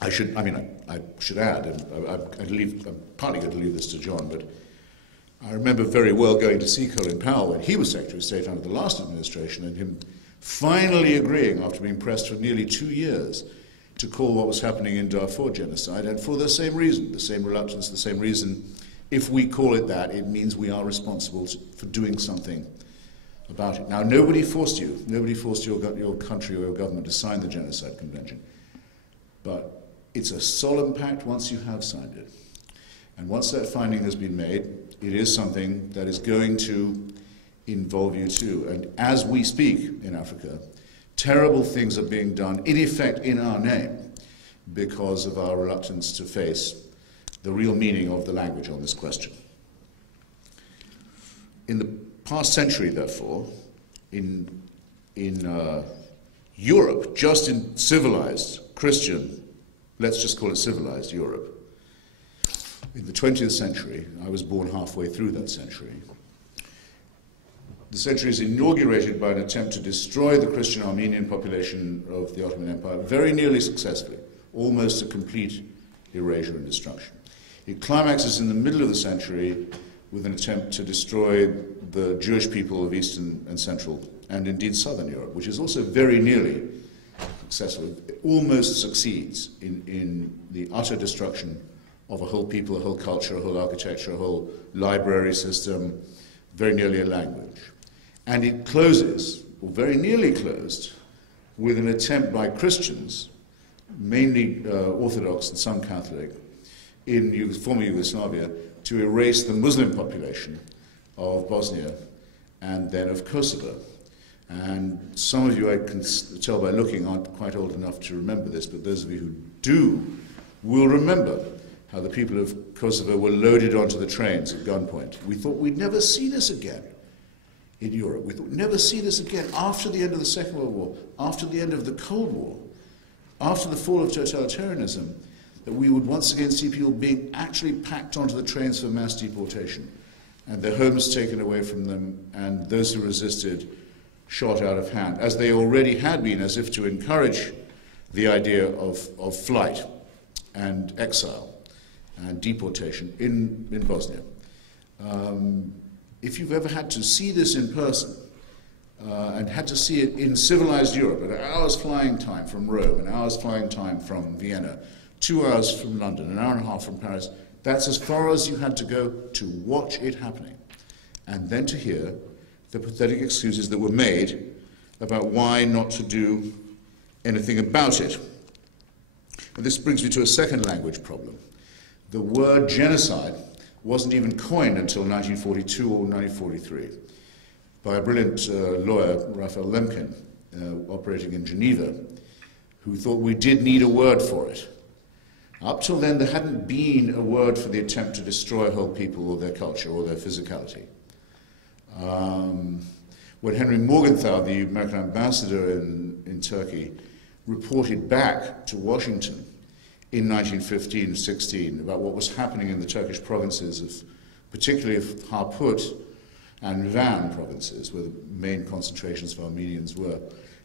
I should add, and I'm partly going to leave this to John, but I remember very well going to see Colin Powell when he was Secretary of State under the last administration, and him finally agreeing, after being pressed for nearly 2 years, to call what was happening in Darfur genocide, and for the same reason, the same reluctance, the same reason. If we call it that, it means we are responsible for doing something about it. Now, nobody forced your country or your government to sign the Genocide Convention, but it's a solemn pact once you have signed it. And once that finding has been made, it is something that is going to involve you too. And as we speak in Africa, terrible things are being done, in effect, in our name, because of our reluctance to face the real meaning of the language on this question. In the past century, therefore, in Europe, just in civilized, Christian, let's just call it civilized Europe, in the 20th century, I was born halfway through that century, the century is inaugurated by an attempt to destroy the Christian Armenian population of the Ottoman Empire, very nearly successfully, almost a complete erasure and destruction. It climaxes in the middle of the century with an attempt to destroy the Jewish people of Eastern and Central, and indeed Southern Europe, which is also very nearly successful. It almost succeeds in the utter destruction of a whole people, a whole culture, a whole architecture, a whole library system, very nearly a language. And it closes, or very nearly closed, with an attempt by Christians, mainly Orthodox and some Catholic, in former Yugoslavia, to erase the Muslim population of Bosnia and then of Kosovo. And some of you, I can tell by looking, aren't quite old enough to remember this, but those of you who do will remember how the people of Kosovo were loaded onto the trains at gunpoint. We thought we'd never see this again in Europe. We thought we'd never see this again after the end of the Second World War, after the end of the Cold War, after the fall of totalitarianism, that we would once again see people being actually packed onto the trains for mass deportation, and their homes taken away from them, and those who resisted shot out of hand, as they already had been, as if to encourage the idea of flight and exile and deportation in Bosnia. If you've ever had to see this in person, and had to see it in civilized Europe, at an hour's flying time from Rome, an hour's flying time from Vienna, 2 hours from London, an hour and a half from Paris, that's as far as you had to go to watch it happening. And then to hear the pathetic excuses that were made about why not to do anything about it. And this brings me to a second language problem. The word genocide wasn't even coined until 1942 or 1943 by a brilliant lawyer, Raphael Lemkin, operating in Geneva, who thought we did need a word for it. Up till then, there hadn't been a word for the attempt to destroy a whole people or their culture or their physicality. When Henry Morgenthau, the American ambassador in Turkey, reported back to Washington in 1915-16 about what was happening in the Turkish provinces, particularly of Harput and Van provinces, where the main concentrations of Armenians were.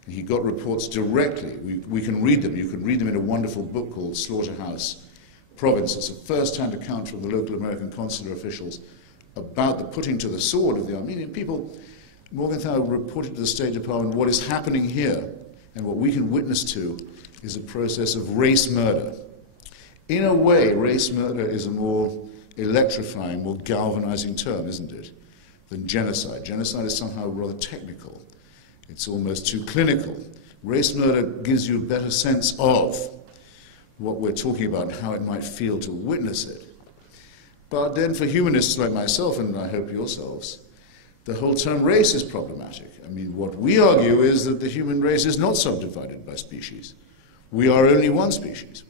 And he got reports directly. We can read them. You can read them in a wonderful book called Slaughterhouse Province. It's a first-hand account from the local American consular officials about the putting to the sword of the Armenian people. Morgenthau reported to the State Department, what is happening here and what we can witness to is a process of race murder. In a way, race murder is a more electrifying, more galvanizing term, isn't it, than genocide. Genocide is somehow rather technical. It's almost too clinical. Race murder gives you a better sense of what we're talking about and how it might feel to witness it. But then for humanists like myself, and I hope yourselves, the whole term race is problematic. I mean, what we argue is that the human race is not subdivided by species. We are only one species.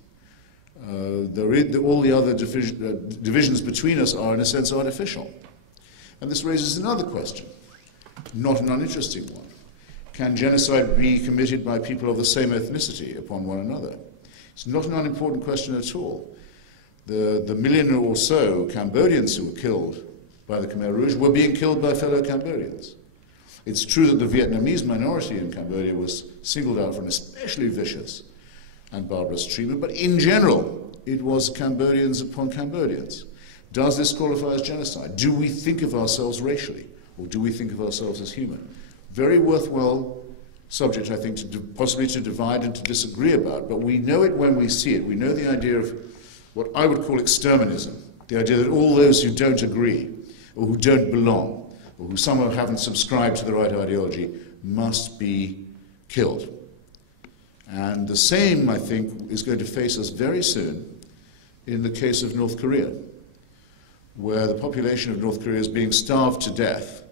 All the other divisions between us are, in a sense, artificial. And this raises another question, not an uninteresting one. Can genocide be committed by people of the same ethnicity upon one another? It's not an unimportant question at all. The million or so Cambodians who were killed by the Khmer Rouge were being killed by fellow Cambodians. It's true that the Vietnamese minority in Cambodia was singled out for an especially vicious and barbarous treatment, but in general, it was Cambodians upon Cambodians. Does this qualify as genocide? Do we think of ourselves racially, or do we think of ourselves as human? Very worthwhile subject, I think, possibly to divide and to disagree about, but we know it when we see it. We know the idea of what I would call exterminism, the idea that all those who don't agree, or who don't belong, or who somehow haven't subscribed to the right ideology, must be killed. And the same, I think, is going to face us very soon in the case of North Korea, where the population of North Korea is being starved to death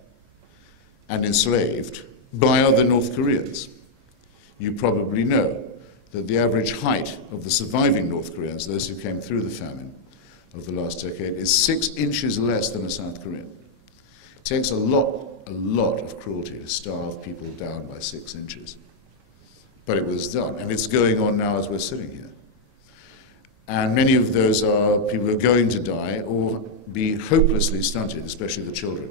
and enslaved by other North Koreans. You probably know that the average height of the surviving North Koreans, those who came through the famine of the last decade, is 6 inches less than a South Korean. It takes a lot of cruelty to starve people down by 6 inches. But it was done, and it's going on now as we're sitting here. And many of those are people who are going to die or be hopelessly stunted, especially the children,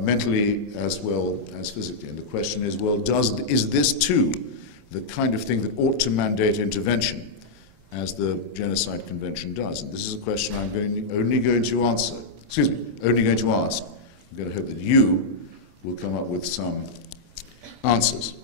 mentally as well as physically. And the question is, well, is this too the kind of thing that ought to mandate intervention, as the Genocide Convention does? And this is a question I'm only going to ask. I'm going to hope that you will come up with some answers.